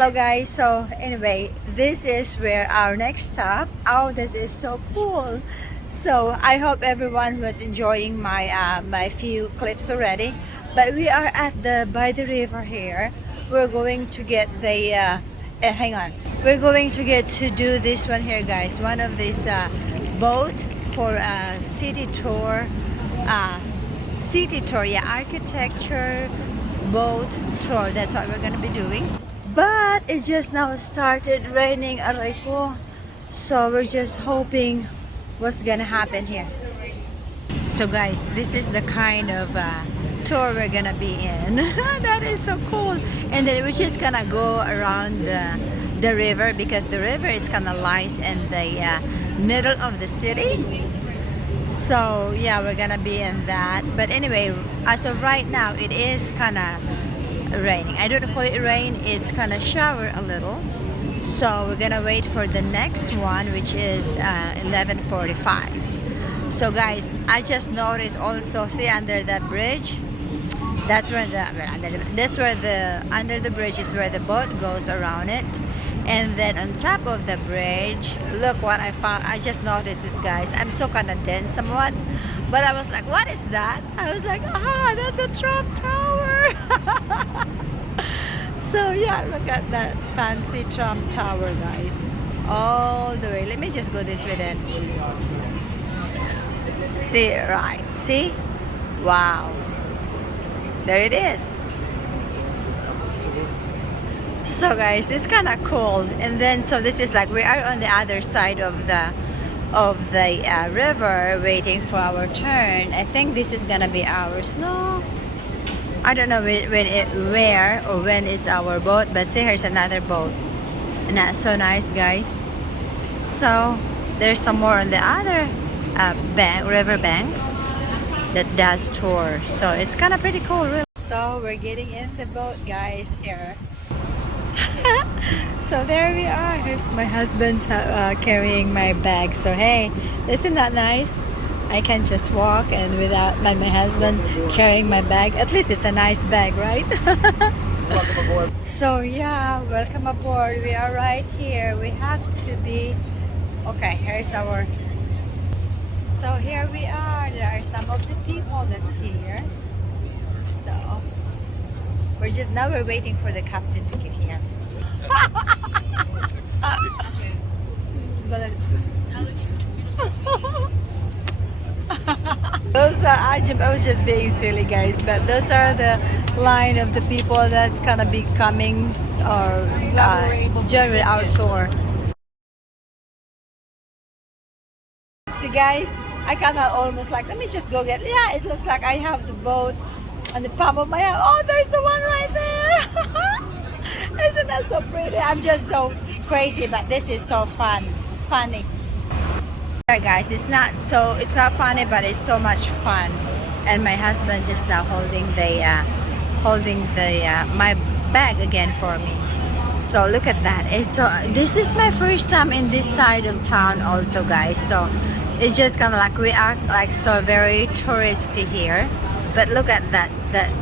Hello guys, so anyway, this is where our next stop. Oh, this is so cool. So I hope everyone was enjoying my few clips already. But we are at the by the river here. We're going to get the hang on. We're going to get to do this one here, guys. One of these boat for a city tour, yeah, architecture boat tour. That's what we're gonna be doing. But it just now started raining, aray ko. So we're just hoping what's gonna happen here. So guys, this is the kind of tour we're gonna be in. That is so cool. And then we're just gonna go around the river, because the river is kind of lies in the middle of the city. So yeah, we're gonna be in that. But anyway, as of right now, it is kind of raining. I don't call it rain, it's kind of shower a little. So we're gonna wait for the next one, which is 11:45. So guys, I just noticed also, see under that bridge, that's where under the bridge is where the boat goes around it. And then on top of the bridge, look what I found. I just noticed this, guys. I'm so kind of dense somewhat, but I was like, what is that? I was like, that's a Trump tower. So yeah, look at that fancy Trump tower, guys, all the way. Let me just go this way then. See, right, see, wow, there it is. So guys, it's kind of cool. And then so this is like we are on the other side of the river waiting for our turn. I think this is gonna be ours. No, I don't know where or when is our boat, but see, here's another boat, and that's so nice, guys. So there's some more on the other river bank that does tour. So it's kind of pretty cool, really. So we're getting in the boat, guys, here. So there we are. Here's my husband's carrying my bag. So hey, isn't that nice? I can just walk and without my husband carrying my bag. At least it's a nice bag, right? Welcome aboard. So yeah, welcome aboard. We are right here. We have to be okay. Here's our. So here we are. There are some of the people that's here. So we're waiting for the captain to get here. Those are, I was just being silly, guys, but those are the line of the people that's gonna be coming or join our tour. See guys, I kinda almost like, let me just go get, yeah, it looks like I have the boat on the palm of my hand. Oh, there's the one right there. Isn't that so pretty? I'm just so crazy, but this is so funny. Alright guys, it's not funny, but it's so much fun. And my husband just now holding my bag again for me. So look at that. This is my first time in this side of town also, guys. So it's just kind of like we act like so very touristy here. But look at that,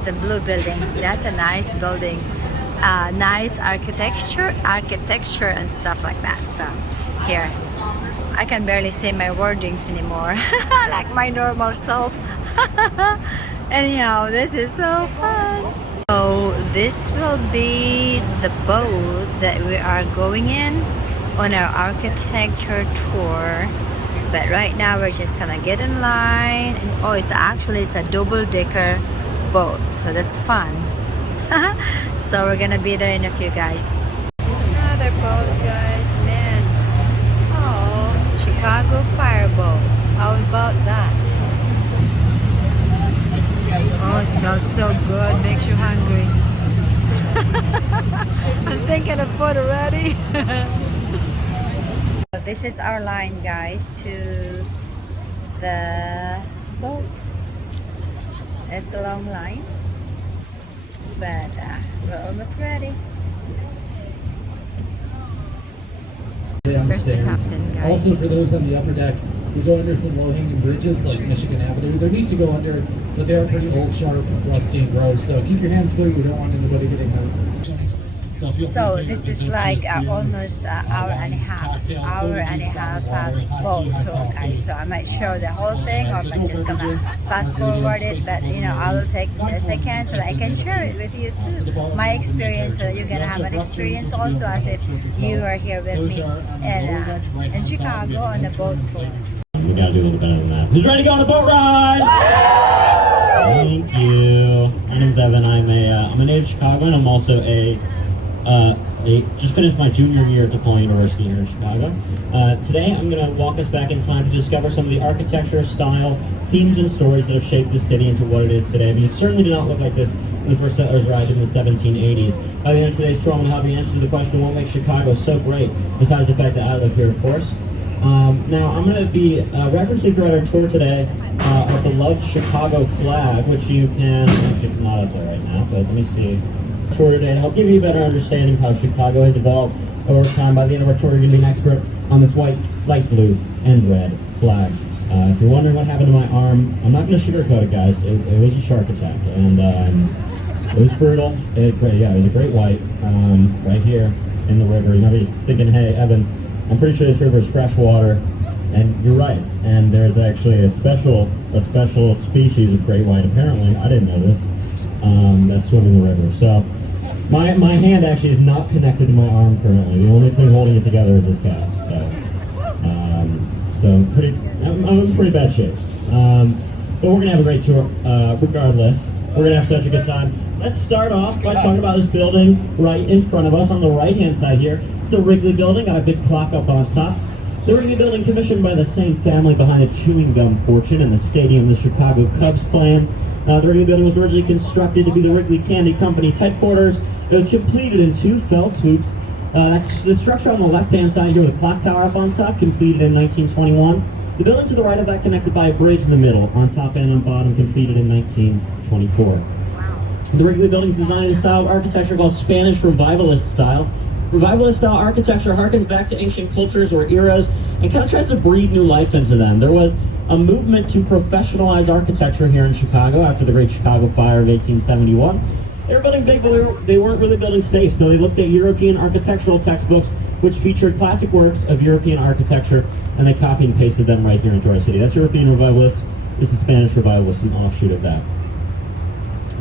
the blue building. That's a nice building. Nice architecture and stuff like that. So here, I can barely say my wordings anymore, like my normal self. Anyhow, this is so fun. So this will be the boat that we are going in on our architecture tour. But right now we're just gonna get in line. And, oh, it's a double-decker boat, so that's fun. So we're gonna be there in a few, guys. It's another boat, guys. Man, oh, Chicago fireboat. How about that? Oh, it smells so good. Makes you hungry. I'm thinking of food already. This is our line, guys, to the boat. It's a long line, but we're almost ready. There's the captain, guys. Also, for those on the upper deck, we go under some low-hanging bridges like Michigan Avenue. They're neat to go under, but they are pretty old, sharp, rusty, and gross. So keep your hands clean. We don't want anybody getting hurt. So feel free to So pay your this is dessert, like cheese, beer, almost an hour and a wine, half, cocktails, hour soda, and a juice, half bottled water, hot boat tea, hot tour, coffee, guys. So I might show the as whole well thing, or as I'm adult just gonna beverages, fast margaritas, forward it. spicy But you know, I will margaritas, take the best I can so that I can share it with you so the too. bar My will open the experience, so that territory. you're We gonna also have an have restrooms, experience which will be also on as the if trip as you well. are here with Those me are on the lower deck, right in hand side. We Chicago have on the men's room boat and tour. ladies' room. We gotta do a little better than that. Who's ready to go on a boat ride? Thank you. My name's Evan. I'm a native Chicagoan. I'm also just finished my junior year at DePaul University here in Chicago. Today I'm going to walk us back in time to discover some of the architecture, style, themes, and stories that have shaped the city into what it is today. Because it certainly did not look like this when the first settlers arrived in the 1780s. By the end of today's tour, I'm going to help you answer the question, what makes Chicago so great, besides the fact that I live here, of course. Now, I'm going to be referencing throughout our tour today our beloved Chicago flag, which you can actually come out of there right now, but let me see. Tour today to help give you a better understanding of how Chicago has evolved over time. By the end of our tour, you're going to be an expert on this white, light blue, and red flag. If you're wondering what happened to my arm, I'm not going to sugarcoat it, guys. It was a shark attack, and it was brutal. It was a great white right here in the river. You might be thinking, hey, Evan, I'm pretty sure this river is fresh water, and you're right. And there's actually a special species of great white. Apparently, I didn't know this. That swim in the river. So my hand actually is not connected to my arm currently. The only thing holding it together is this cat. So I'm in pretty bad shape. But we're gonna have a great tour regardless. We're gonna have such a good time. Let's start off by talking about this building right in front of us on the right-hand side here. It's the Wrigley Building, got a big clock up on top. The Wrigley Building, commissioned by the same family behind the chewing gum fortune and the stadium the Chicago Cubs play in. The Wrigley Building was originally constructed to be the Wrigley Candy Company's headquarters. It was completed in 2 fell swoops. That's the structure on the left-hand side here with a clock tower up on top, completed in 1921. The building to the right of that connected by a bridge in the middle, on top and on bottom, completed in 1924. The Wrigley Building is designed in a style of architecture called Spanish Revivalist style. Revivalist style architecture harkens back to ancient cultures or eras and kind of tries to breathe new life into them. There was a movement to professionalize architecture here in Chicago after the Great Chicago Fire of 1871. They were building big, but they weren't really building safe, so they looked at European architectural textbooks which featured classic works of European architecture, and they copied and pasted them right here into our city. That's European Revivalist. This is Spanish Revivalist, an offshoot of that.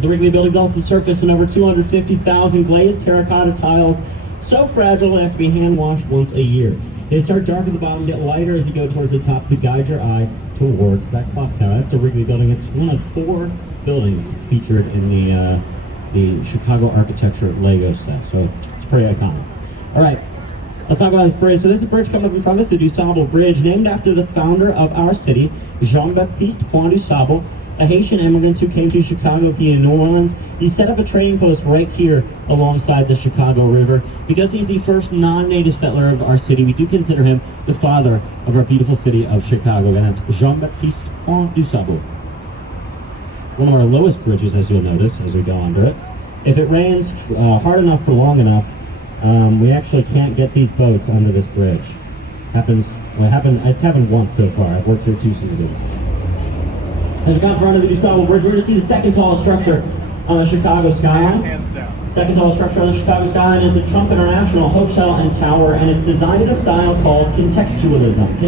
The Wrigley Building's also surfaced in over 250,000 glazed terracotta tiles, so fragile they have to be hand washed once a year. They start dark at the bottom, get lighter as you go towards the top to guide your eye towards that clock tower. That's the Wrigley Building. It's one of 4 buildings featured in the Chicago architecture Lego set, so it's pretty iconic. All right, let's talk about this bridge. So this is a bridge coming up in front of us, the DuSable Bridge, named after the founder of our city, Jean-Baptiste Point du Sable, a Haitian immigrant who came to Chicago via New Orleans. He set up a trading post right here alongside the Chicago River. Because he's the first non-native settler of our city, we do consider him the father of our beautiful city of Chicago, and that's Jean-Baptiste Point du Sable. One of our lowest bridges, as you'll notice as we go under it. If it rains hard enough for long enough, we actually can't get these boats under this bridge. It's happened once so far. I've worked here 2 seasons. As we got in front of the DuSable Bridge, we're going to see the second tallest structure on the Chicago skyline. Hands down. Second tallest structure on the Chicago skyline is the Trump International Hotel and Tower, and it's designed in a style called contextualism.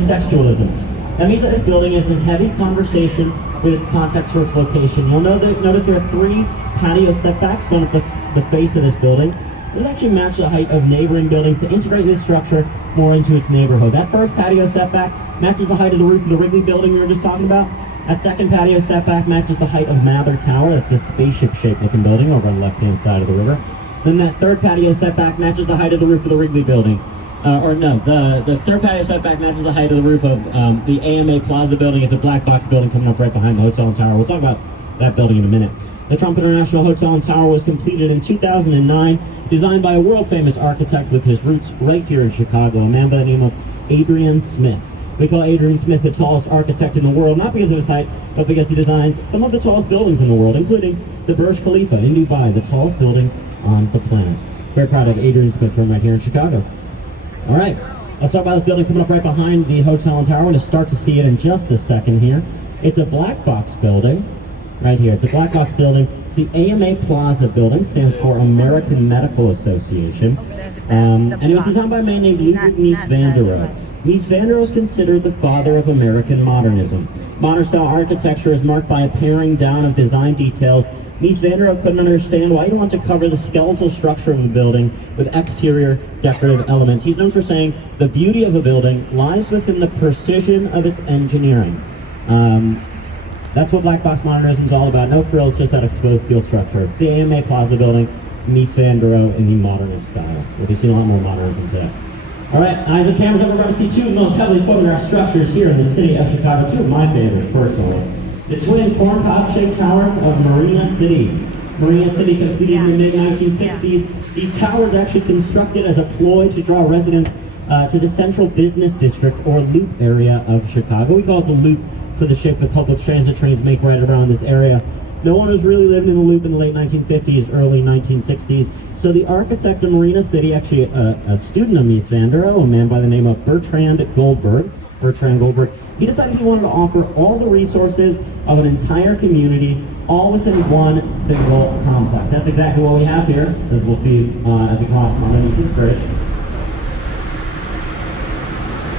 That means that this building is in heavy conversation with its context or its location. You'll notice there are 3 patio setbacks going up the face of this building. Those actually match the height of neighboring buildings to integrate this structure more into its neighborhood. That first patio setback matches the height of the roof of the Wrigley Building we were just talking about. That second patio setback matches the height of Mather Tower. That's a spaceship-shaped looking building over on the left-hand side of the river. Then that third patio setback matches the height of the roof of the Wrigley Building. The third patio setback matches the height of the roof of the AMA Plaza building. It's a black box building coming up right behind the hotel and tower. We'll talk about that building in a minute. The Trump International Hotel and Tower was completed in 2009, designed by a world-famous architect with his roots right here in Chicago, a man by the name of Adrian Smith. We call Adrian Smith the tallest architect in the world, not because of his height, but because he designs some of the tallest buildings in the world, including the Burj Khalifa in Dubai, the tallest building on the planet. Very proud of Adrian Smith from right here in Chicago. All right, let's talk about this building coming up right behind the hotel and tower. We're going to start to see it in just a second here. It's a black box building right here. It's a black box building It's the AMA Plaza building, stands for American Medical Association. And it was designed by a man named Ludwig Mies van der Rohe. Mies van der Rohe is considered the father of American modernism. Modern style architecture is marked by a paring down of design details. Mies van der Rohe couldn't understand why you want to cover the skeletal structure of a building with exterior decorative elements. He's known for saying the beauty of a building lies within the precision of its engineering. That's what black box modernism is all about. No frills, just that exposed steel structure. It's the AMA Plaza building, Mies van der Rohe in the modernist style. We'll be seeing a lot more modernism today. All right, eyes and cameras up. We're going to see two of the most heavily photographed structures here in the city of Chicago. Two of my favorites, personally. The twin corn-cob-shaped towers of Marina City. Marina City, completed in the mid-1960s. These towers actually constructed as a ploy to draw residents to the central business district or loop area of Chicago. We call it the loop for the shape that public transit trains make right around this area. No one was really living in the loop in the late 1950s, early 1960s. So the architect of Marina City, actually a student of Mies van der Rohe, a man by the name of Bertrand Goldberg, he decided he wanted to offer all the resources of an entire community all within one single complex. That's exactly what we have here, as we'll see as we come off underneath this bridge.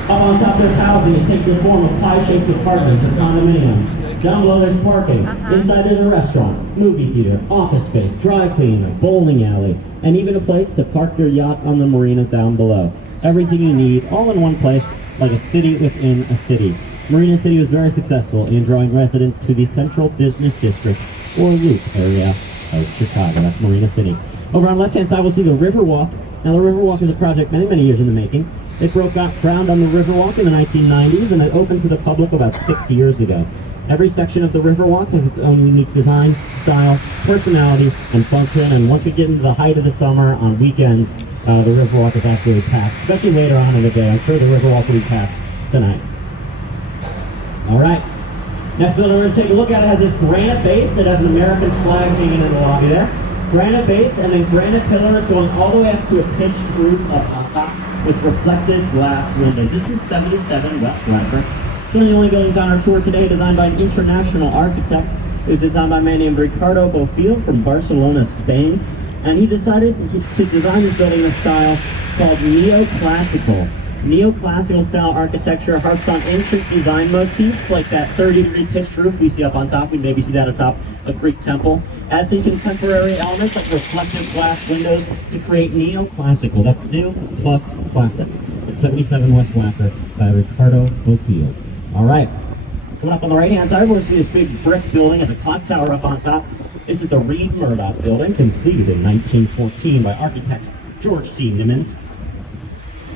Up on top there's housing. It takes the form of pie-shaped apartments or condominiums. Down below there's parking. Inside there's a restaurant, movie theater, office space, dry cleaner, bowling alley, and even a place to park your yacht on the marina down below. Everything you need, all in one place, like a city within a city. Marina City was very successful in drawing residents to the central business district or loop area of Chicago. That's Marina City. Over on the left-hand side, we'll see the Riverwalk. Now, the Riverwalk is a project many years in the making. It broke ground on the Riverwalk in the 1990s, and it opened to the public about 6 years ago. Every section of the Riverwalk has its own unique design, style, personality, and function, and once we get into the height of the summer on weekends, the Riverwalk is absolutely packed, especially later on in the day. I'm sure the Riverwalk will be packed tonight. All right, next building we're going to take a look at, it has this granite base. It has an American flag hanging in the lobby there. Granite base and then granite pillars going all the way up to a pitched roof up on top with reflective glass windows. This is 77 West Wacker. It's one of the only buildings on our tour today designed by an international architect. It was designed by a man named Ricardo Bofill from Barcelona, Spain. And he decided to design this building in a style called neoclassical. Neoclassical style architecture harps on ancient design motifs like that 30-degree pitched roof we see up on top. We maybe see that atop a Greek temple. Adds in contemporary elements like reflective glass windows to create neoclassical. That's new plus classic. It's 77 West Wacker by Ricardo Bofill. All right. Coming up on the right-hand side, we'll see this big brick building as a clock tower up on top. This is the Reed Murdoch building, completed in 1914 by architect George C. Nimmons.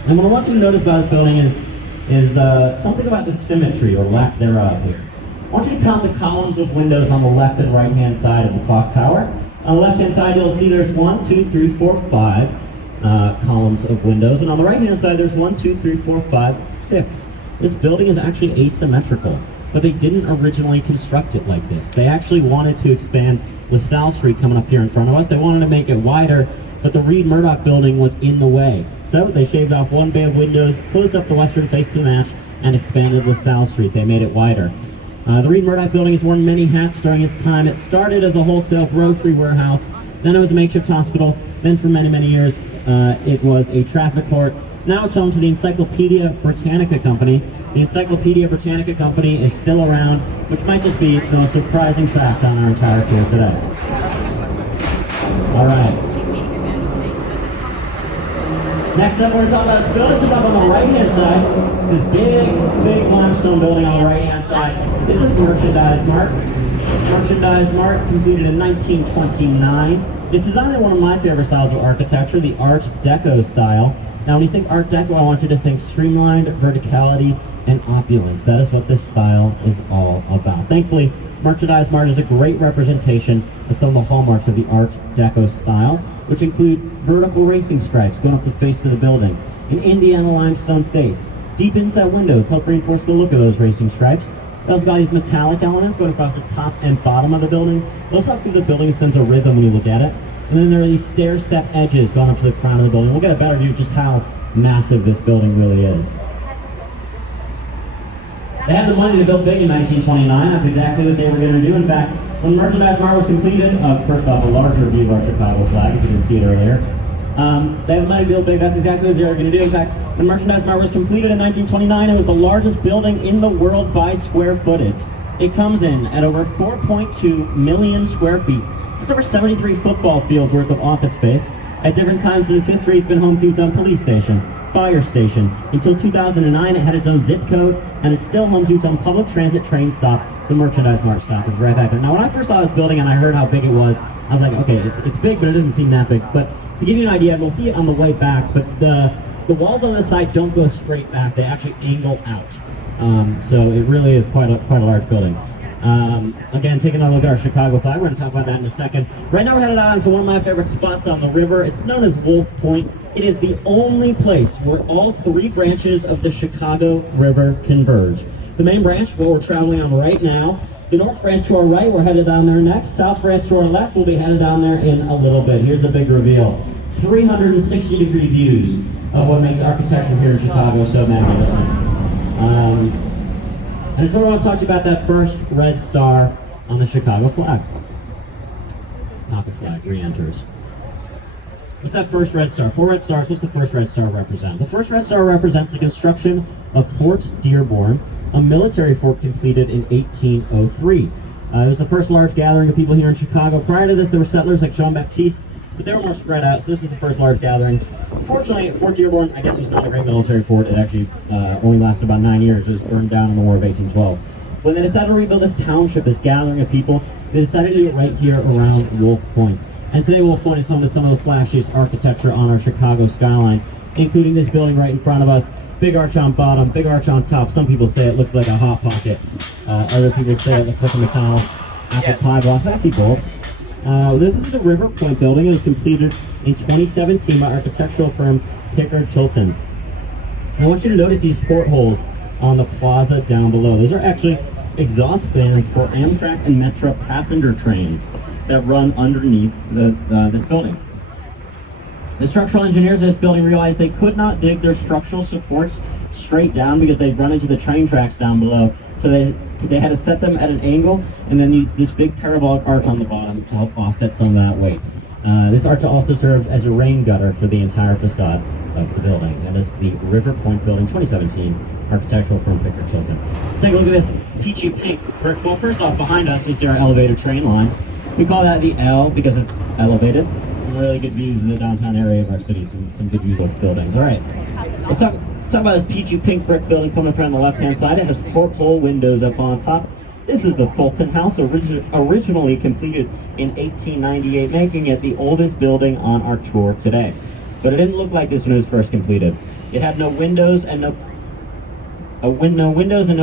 And what I want you to notice about this building is something about the symmetry or lack thereof here. I want you to count the columns of windows on the left and right-hand side of the clock tower. On the left-hand side, you'll see there's 1, 2, 3, 4, 5 columns of windows. And on the right-hand side, there's 1, 2, 3, 4, 5, 6. This building is actually asymmetrical, but they didn't originally construct it like this. They actually wanted to expand LaSalle Street coming up here in front of us. They wanted to make it wider, but the Reed Murdoch building was in the way. So they shaved off one bay of windows, closed up the western face to match, and expanded LaSalle Street. They made it wider. The Reed Murdoch building has worn many hats during its time. It started as a wholesale grocery warehouse, then it was a makeshift hospital, then for many years it was a traffic court. Now it's home to the Encyclopedia Britannica Company. The Encyclopedia Britannica Company is still around, which might just be the most surprising fact on our entire tour today. All right. Next up, we're going to talk about this building. Come up on the right-hand side. It's this big limestone building on the right-hand side. This is Merchandise Mart. Merchandise Mart, completed in 1929. It's designed in one of my favorite styles of architecture, the Art Deco style. Now, when you think Art Deco, I want you to think streamlined, verticality, and opulence. That is what this style is all about. Thankfully, Merchandise Mart is a great representation of some of the hallmarks of the Art Deco style, which include vertical racing stripes going up the face of the building, an Indiana limestone face, deep inset windows help reinforce the look of those racing stripes. It also got these metallic elements going across the top and bottom of the building. Those help give the building a sense of rhythm when you look at it. And then there are these stair-step edges going up to the crown of the building. We'll get a better view of just how massive this building really is. They had the money to build big in 1929. That's exactly what they were going to do. In fact, When Merchandise Mart was completed, first off, a larger view of our Chicago flag, if you didn't see it earlier. They have money build big, that's exactly what they're going to do. In fact, when Merchandise Mart was completed in 1929, it was the largest building in the world by square footage. It comes in at over 4.2 million square feet. It's over 73 football fields worth of office space. At different times in its history, it's been home to its own police station, fire station. Until 2009, it had its own zip code, and it's still home to its own public transit train stop, the Merchandise Mart stop, is right back there. Now, when I first saw this building and I heard how big it was, I was like, okay, it's big, but it doesn't seem that big. But to give you an idea, and we'll see it on the way back, but the walls on this side don't go straight back, they actually angle out. So it really is quite a large building. Again, taking a look at our Chicago flag, we're going to talk about that in a second. Right now we're headed out onto one of my favorite spots on the river. It's known as Wolf Point. It is the only place where all three branches of the Chicago River converge. The main branch, what we're traveling on right now, the north branch to our right, we're headed down there next. South branch to our left, we'll be headed down there in a little bit. Here's the big reveal. 360-degree views of what makes architecture here in Chicago so magnificent. And so I want to talk to you about that first red star on the Chicago flag. Pocket flag re-enters. What's that first red star? 4 red stars, what's the first red star represent? The first red star represents the construction of Fort Dearborn, a military fort completed in 1803. It was the first large gathering of people here in Chicago. Prior to this, there were settlers like Jean-Baptiste, but they were more spread out, so this is the first large gathering. Fortunately, Fort Dearborn, I guess, was not a great military fort. It actually only lasted about 9 years. It was burned down in the War of 1812. When they decided to rebuild this township, this gathering of people, they decided to do it right here around Wolf Point. And today Wolf Point is home to some of the flashiest architecture on our Chicago skyline, including this building right in front of us. Big arch on bottom, big arch on top. Some people say it looks like a Hot Pocket. Other people say it looks like a McDonald's apple pie box. I see both. This is the River Point building. It was completed in 2017 by architectural firm Pickard Chilton. I want you to notice these portholes on the plaza down below. Those are actually exhaust fans for Amtrak and Metra passenger trains that run underneath this building. The structural engineers of this building realized they could not dig their structural supports straight down because they'd run into the train tracks down below. So they had to set them at an angle and then use this big parabolic arch on the bottom to help offset some of that weight. This arch also served as a rain gutter for the entire facade of the building. That is the River Point Building 2017, architectural firm Pickard Chilton. Let's take a look at this peachy pink brick. Well, first off, behind us you see our elevated train line. We call that the L because it's elevated. Really good views in the downtown area of our city, some good views of those buildings. All right, let's talk about this peachy pink brick building coming up here on the left-hand side. It has porthole windows up on top. This is the Fulton House, originally completed in 1898, making it the oldest building on our tour today. But it didn't look like this when it was first completed. It had no windows and no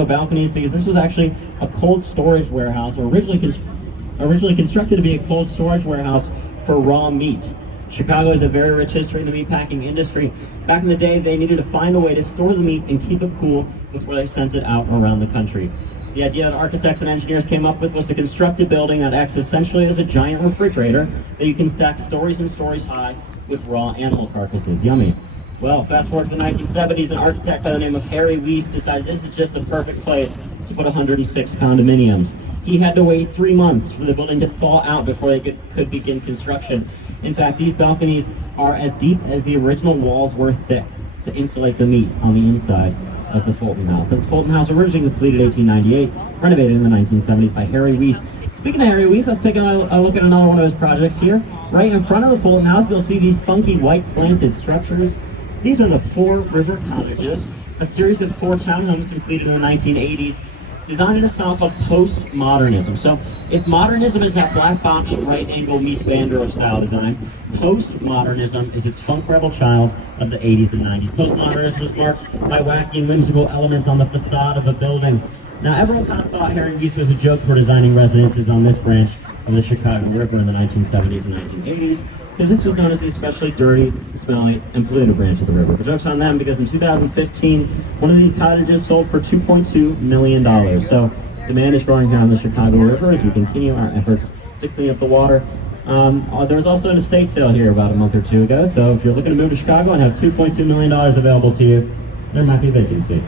balconies because this was actually a cold storage warehouse, or originally constructed to be a cold storage warehouse for raw meat. Chicago has a very rich history in the meatpacking industry. Back in the day, they needed to find a way to store the meat and keep it cool before they sent it out around the country. The idea that architects and engineers came up with was to construct a building that acts essentially as a giant refrigerator that you can stack stories and stories high with raw animal carcasses. Yummy. Well, fast forward to the 1970s, an architect by the name of Harry Weiss decides this is just the perfect place to put 106 condominiums. He had to wait 3 months for the building to thaw out before they could begin construction. In fact, these balconies are as deep as the original walls were thick to insulate the meat on the inside of the Fulton House. This Fulton House originally completed in 1898, renovated in the 1970s by Harry Weiss. Speaking of Harry Weiss, let's take a look at another one of his projects here. Right in front of the Fulton House, you'll see these funky white slanted structures. These are the 4 River Cottages, a series of 4 townhomes completed in the 1980s, designed in a style called postmodernism. So if modernism is that black box right angle Mies van der Rohe style design, postmodernism is its funk rebel child of the 80s and 90s. Postmodernism was marked by wacky and whimsical elements on the facade of the building. Now everyone kind of thought Harry Weiss was a joke for designing residences on this branch of the Chicago River in the 1970s and 1980s, because this was known as the especially dirty, smelly, and polluted branch of the river. But joke's on them, because in 2015, one of these cottages sold for $2.2 million. So demand is growing here on the Chicago River as we continue our efforts to clean up the water. There was also an estate sale here about a month or 2 ago, so if you're looking to move to Chicago and have $2.2 million available to you, there might be a vacancy.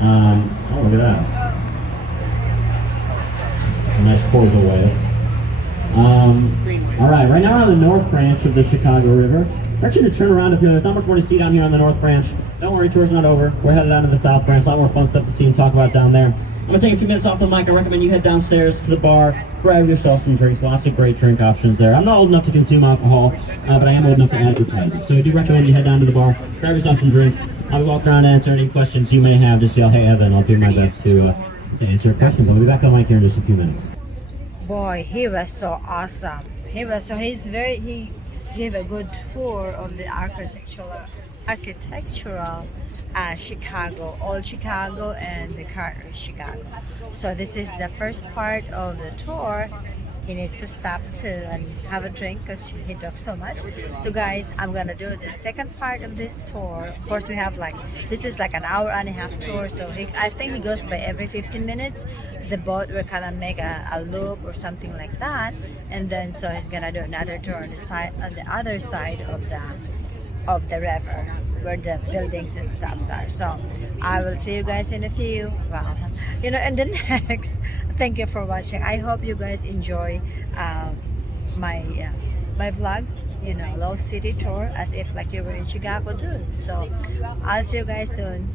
Oh, look at that. A nice cordial wave. All right, right now we're on the north branch of the Chicago River. We're actually going to turn around up here. There's not much more to see down here on the north branch. Don't worry, tour's not over. We're headed down to the south branch. A lot more fun stuff to see and talk about down there. I'm going to take a few minutes off the mic. I recommend you head downstairs to the bar, grab yourself some drinks. Lots of great drink options there. I'm not old enough to consume alcohol, but I am old enough to advertise it. So I do recommend you head down to the bar, grab yourself some drinks. I'll walk around and answer any questions you may have. Just yell, hey, Evan. I'll do my best to answer your questions. I'll be back on the mic here in just a few minutes. Boy, he was so awesome. He gave a good tour of the architectural Chicago, old Chicago and the current Chicago. So this is the first part of the tour. He needs to stop to and have a drink because he talks so much. So guys, I'm gonna do the second part of this tour. Of course, we have this is like an hour and a half tour. So I think he goes by every 15 minutes. The boat will kind of make a loop or something like that, and then so he's gonna do another tour on the other side of the river where the buildings and stuff are. So I will see you guys in a few, well, in the next. Thank you for watching. I hope you guys enjoy my vlogs, Low City tour, as if like you were in Chicago too. So I'll see you guys soon.